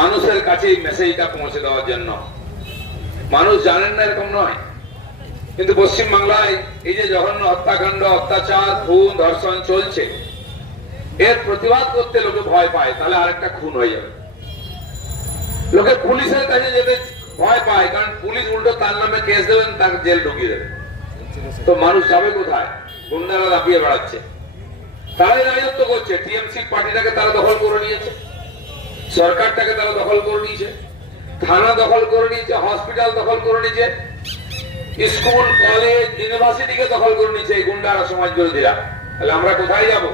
মানুষের কাছে এই মেসেজটা পৌঁছে দেওয়ার জন্য। মানুষ জানেন না এরকম নয়। কিন্তু পশ্চিম বাংলায় এই যে জঘন্য হত্যাকাণ্ড, অত্যাচার, খুন, ধর্ষণ চলছে, এর প্রতিবাদ করতে লোকে ভয় পায়, তাহলে আরেকটা খুন হয়ে যাবে। লোকে পুলিশের কাছে যেতে ভয় পায়, কারণ পুলিশ উল্টো তার নামে কেস দেবেন, তাকে জেল ঢুকিয়ে দেবে। তো মানুষ যাবে কোথায়? গুন্ডারা লাফিয়ে বেড়াচ্ছে। তারাই রাজত্ব করছে টিএমসি পার্টিটাকে তারা দখল করে নিয়েছে। সরকারটাকে তারা দখল করে নিয়েছে, থানা দখল করে নিয়েছে, হসপিটাল দখল করে নিয়েছে, স্কুল, কলেজ, ইউনিভার্সিটিকে দখল করে নিয়েছে এই গুন্ডারা সমাজ বিরোধীরা। তাহলে আমরা কোথায় যাব?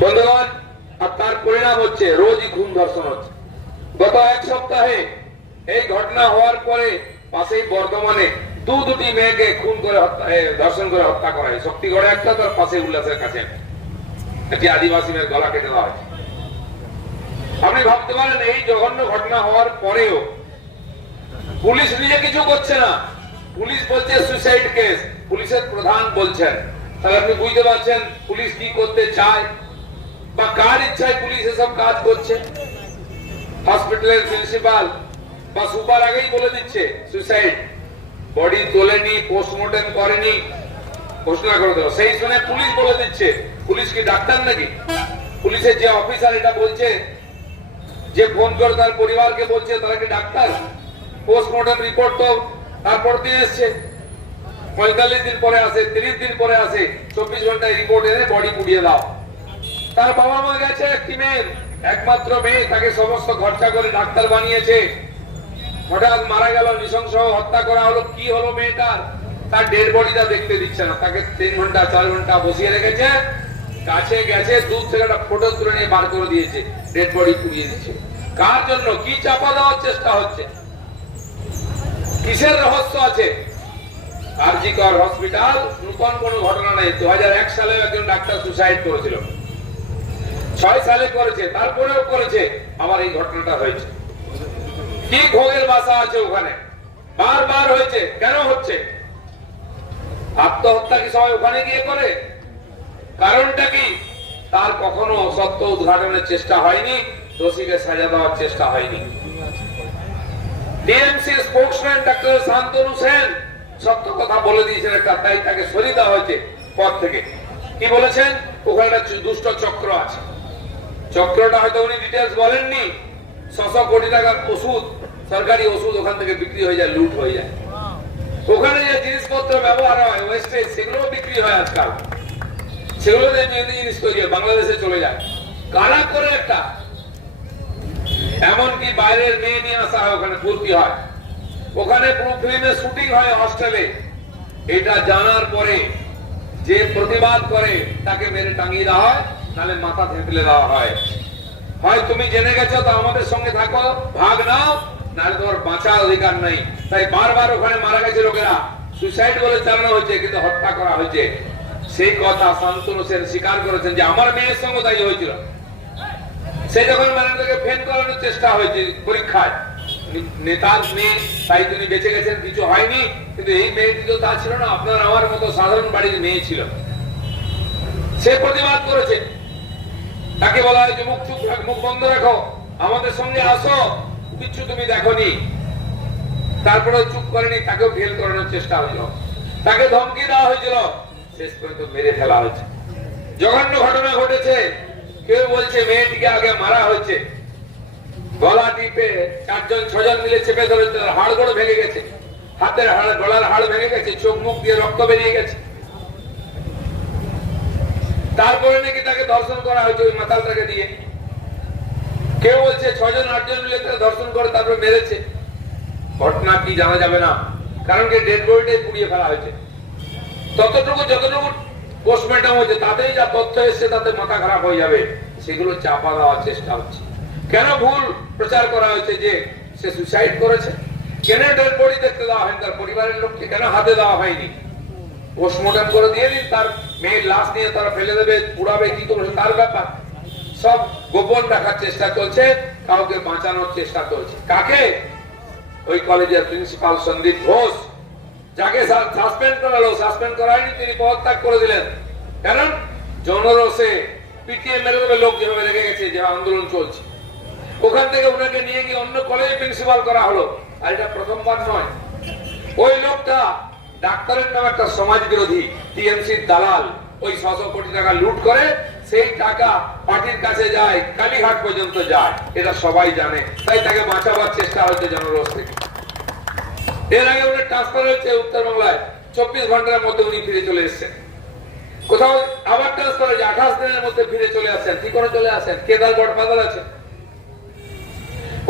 বন্ধুগণ, আর তার পরিণাম হচ্ছে, রোজই খুন ধর্ষণ হচ্ছে। গত এক সপ্তাহে এই ঘটনা হওয়ার পরে পাশেই বর্ধমানে দু দুটি মেয়েকে খুন করে হত্যা ধর্ষণ করে হত্যা করা হয়। শক্তিগড়ে একটা, তার পাশে উল্লাসের কাছে। একটা। আদিবাসী মেয়ের গলা কেটে দেওয়া হয়েছে ভাবতে পারেন, এই জঘন্য ঘটনা হওয়ার পরেও পুলিশ নিজে কিছু করছে না। পুলিশ বলছে সুইসাইড কেস পুলিশের প্রধান বলছেন, তাহলে আপনি বুঝতে পারছেন পুলিশ কি করতে চায় বা কার ইচ্ছায় পুলিশ এসব কাজ করছে? হসপিটালের প্রিন্সিপাল বা সুপার আগেই বলে দিচ্ছে সুইসাইড বডি তোলেনি পোস্টমর্টম করেনি। ঘোষণা করে দেবো সেই শুনে পুলিশ বলে দিচ্ছে। পুলিশ কি ডাক্তার নাকি? পুলিশের যে অফিসার এটা বলছে যে ফোন করে তার পরিবারকে বলছে, তারা কি ডাক্তার? পোস্টমর্টম রিপোর্ট তো তারপর দিন এসছে। পঁয়তাল্লিশ দিন পরে আসে, তিরিশ দিন পরে আসে, চব্বিশ ঘন্টায় রিপোর্ট এনে বডি পুড়িয়ে দাও। তার বাবা মা গেছে একটি মেয়ের একমাত্র মেয়ে, তাকে সমস্ত খরচা করে ডাক্তার বানিয়েছে। হঠাৎ মারা গেল, নৃশংস, হত্যা করা হলো, কি হলো মেয়েটার? তার ডেড বডিটা দেখতে দিচ্ছে না। তাকে তিন ঘণ্টা, চার ঘণ্টা বসিয়ে রেখেছে। কাছে গেছে দূর থেকে একটা ফটো তুলে নিয়ে বার করে দিয়েছে। ডেড বডি পুড়িয়ে দিচ্ছে। কার জন্য? কি চাপা দেওয়ার চেষ্টা হচ্ছে? কিসের রহস্য আছে? কার্যিকর হসপিটাল নূতন কোনো ঘটনা নেই। দু সালে একজন ডাক্তার সুসাইড করেছিল। ছয় সালে করেছে, তারপরেও করেছে। আবার এই ঘটনাটা হয়েছে। কি ভোগের বাসা আছে ওখানে? বারবার হয়েছে। কেন হচ্ছে? আত্মহত্যা কি সবাই ওখানে গিয়ে করে? কারণটা কি? তার কখনো সত্য উদ্ঘাটনের চেষ্টা হয়নি, দোষীকে সাজা দেওয়ার চেষ্টা হয়নি। ডিএমসি ডাক্তার শান্তনু সেন সত্য কথা বলে দিয়েছেন একটা, তাই তাকে সরিয়ে দেওয়া হয়েছে থেকে। কি বলেছেন? ওখানে একটা দুষ্ট চক্র আছে। চক্রটা হয়তো উনি ডিটেলস বলেননি। ছশো কোটি টাকার ওষুধ, সরকারি ওষুধ ওখান থেকে বিক্রি হয়ে যায়, লুট হয়ে যায়। ওখানে যে জিনিসপত্র ব্যবহার হয় ওয়েস্টেজ সেগুলো বিক্রি হয় আজকাল। সেগুলো মেহেদি জিনিস তৈরি হয়, বাংলাদেশে চলে যায়। কারা করে একটা? এমনকি বাইরের মেয়ে নিয়ে আসা হয়, ওখানে ভর্তি হয়। ওখানে পুরো ফিল্মের শুটিং হয় হস্টেলে এটা জানার পরে যে প্রতিবাদ করে, তাকে মেরে টাঙিয়ে দেওয়া হয়, নাহলে মাথা থেঁতলে দেওয়া হয়। হয় তুমি জেনে গেছো, তো আমাদের সঙ্গে থাকো, ভাগ নাও, নাহলে তোমার বাঁচার অধিকার নাই। তাই বারবার ওখানে মারা গেছে লোকেরা। সুইসাইড বলে চালানো হয়েছে, কিন্তু হত্যা করা হয়েছে। সেই কথা শান্তনু সেন স্বীকার করেছেন যে আমার মেয়ের সঙ্গে তাই হয়েছিল। সে যখন ম্যানেজারকে ফেন করানোর চেষ্টা হয়েছে পরীক্ষায় নেতার মেয়ে, তাই তিনি বেঁচে গেছেন, কিছু হয়নি, কিন্তু এই মেয়েটি তো তা ছিল না, আপনার আমার মতো সাধারণ বাড়ির মেয়ে ছিল। সে প্রতিবাদ করেছে। তাকে বলা হয়েছে, মুখ চুপ মুখ বন্ধ রাখো, আমাদের সঙ্গে আসো, কিচ্ছু তুমি দেখোনি। তারপরে চুপ করেনি, তাকেও ফেল করানোর চেষ্টা হইল তাকে ধমকি দেওয়া হয়েছিল শেষ পর্যন্ত মেরে ফেলা হয়েছে। জঘন্য ঘটনা ঘটেছে। কেউ বলছে, মেয়েটিকে আগে মারা হয়েছে। গলা টিপে চারজন, ছজন মিলে চেপে ধরে হাড় গোড় ভেঙে গেছে। হাতের হাড়, গলার হাড় ভেঙে গেছে, চোখ মুখ দিয়ে রক্ত বেরিয়ে গেছে। তারপরে নাকি তাকে দর্শন করা হয়েছে ওই মাতালটাকে দিয়ে কেউ বলছে, ছজন, আটজন মিলে তাকে দর্শন করে তারপরে মেরেছে। ঘটনা কি জানা যাবে না, কারণ কি ডেড বডিটাই পুড়িয়ে ফেলা হয়েছে। ততটুকু যতটুকু পোস্টমর্টম হয়েছে, তাতেই যা তথ্য এসছে তাতে মাথা খারাপ হয়ে যাবে। সেগুলো চাপা দেওয়ার চেষ্টা হচ্ছে। কেন ভুল প্রচার করা হয়েছে যে সে সুসাইড করেছে? কেন ডেড বডি দেখতে দেওয়া হয়নি? তার পরিবারের লোককে কেন হাতে দেওয়া হয়নি? পোস্টমর্টম করে দিয়ে দিন, তার মেয়ের লাশ নিয়ে তারা ফেলে দেবে, পুড়াবে, কি করবে, তার ব্যাপার। সব গোপন রাখার চেষ্টা চলছে, কাউকে বাঁচানোর চেষ্টা চলছে। কাকে? ওই কলেজের প্রিন্সিপাল সন্দীপ ঘোষ। যাকে সাসপেন্ড করালো সাসপেন্ড করা হয়নি তিনি পদত্যাগ করে দিলেন। কারণ জনরসে মেরে দেবে লোক যেভাবে রেখে গেছে, যে আন্দোলন চলছে। ওখান থেকে ওনাকে নিয়ে গিয়ে অন্য কলেজে প্রিন্সিপাল করা হলো। আর এটা প্রথমবার নয়। ওই লোকটা ডাক্তারের নাম একটা সমাজ বিরোধী টিএমসির দালাল। ওই ছশো কোটি টাকা লুট করে, সেই টাকা পার্টির কাছে যায়, কালীঘাট পর্যন্ত যায়। এটা সবাই জানে। তাই তাকে বাঁচাবার চেষ্টা হচ্ছে জনরোষ থেকে। এর আগে উনি ট্রান্সফার হয়েছে উত্তরবাংলায়। চব্বিশ ঘণ্টার মধ্যে উনি ফিরে চলে এসেছেন। কোথাও আবার ট্রান্সফার হয়েছে, আঠাশ দিনের মধ্যে ফিরে চলে আসেন কি করে চলে আসেন কেদার গড়পাদাল আছে?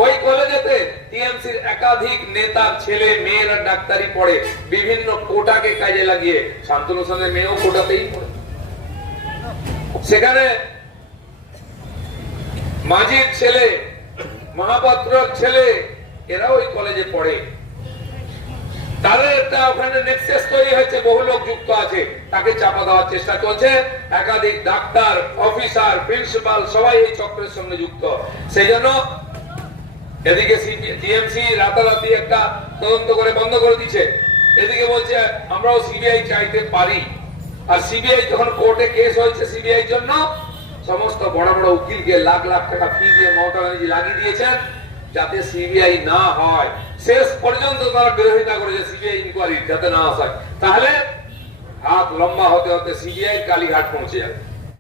ওই কলেজেতে টিএমসির একাধিক নেতার ছেলে, মেয়েরা ডাক্তারি পড়ে, বিভিন্ন কোটাকে কাজে লাগিয়ে, শান্তনু সেনের মেয়েও কোটাতেই পড়ে। সেখানে মাঝির ছেলে, মহাপাত্রর ছেলে এরা ওই কলেজে পড়ে। একটা ওখানে তৈরি হয়েছে, বহু লোক যুক্ত আছে, তাকে চাপা দেওয়ার চেষ্টা একাধিক ডাক্তার, অফিসার, প্রিন্সিপাল সবাই এই চক্রের সঙ্গে যুক্ত। সেই জন্য এদিকে টিএমসি রাতারাতি একটা তদন্ত করে বন্ধ করে দিচ্ছে এদিকে বলছে, আমরাও সিবিআই চাইতে পারি। আর সিবিআই যখন কোর্টে কেস হয়েছে সিবিআই জন্য, সমস্ত বড় বড় উকিলকে লাখ লাখ টাকা ফি দিয়ে মমতা ব্যানার্জি লাগিয়ে দিয়েছেন। যাতে সিবিআই না হয়। শেষ পর্যন্ত তারা বিরোধিতা করেছে সিবিআই ইনকোয়ারি যাতে না আসায় তাহলে হাত লম্বা হতে হতে সিবিআই কালীঘাট পৌঁছে যাবে।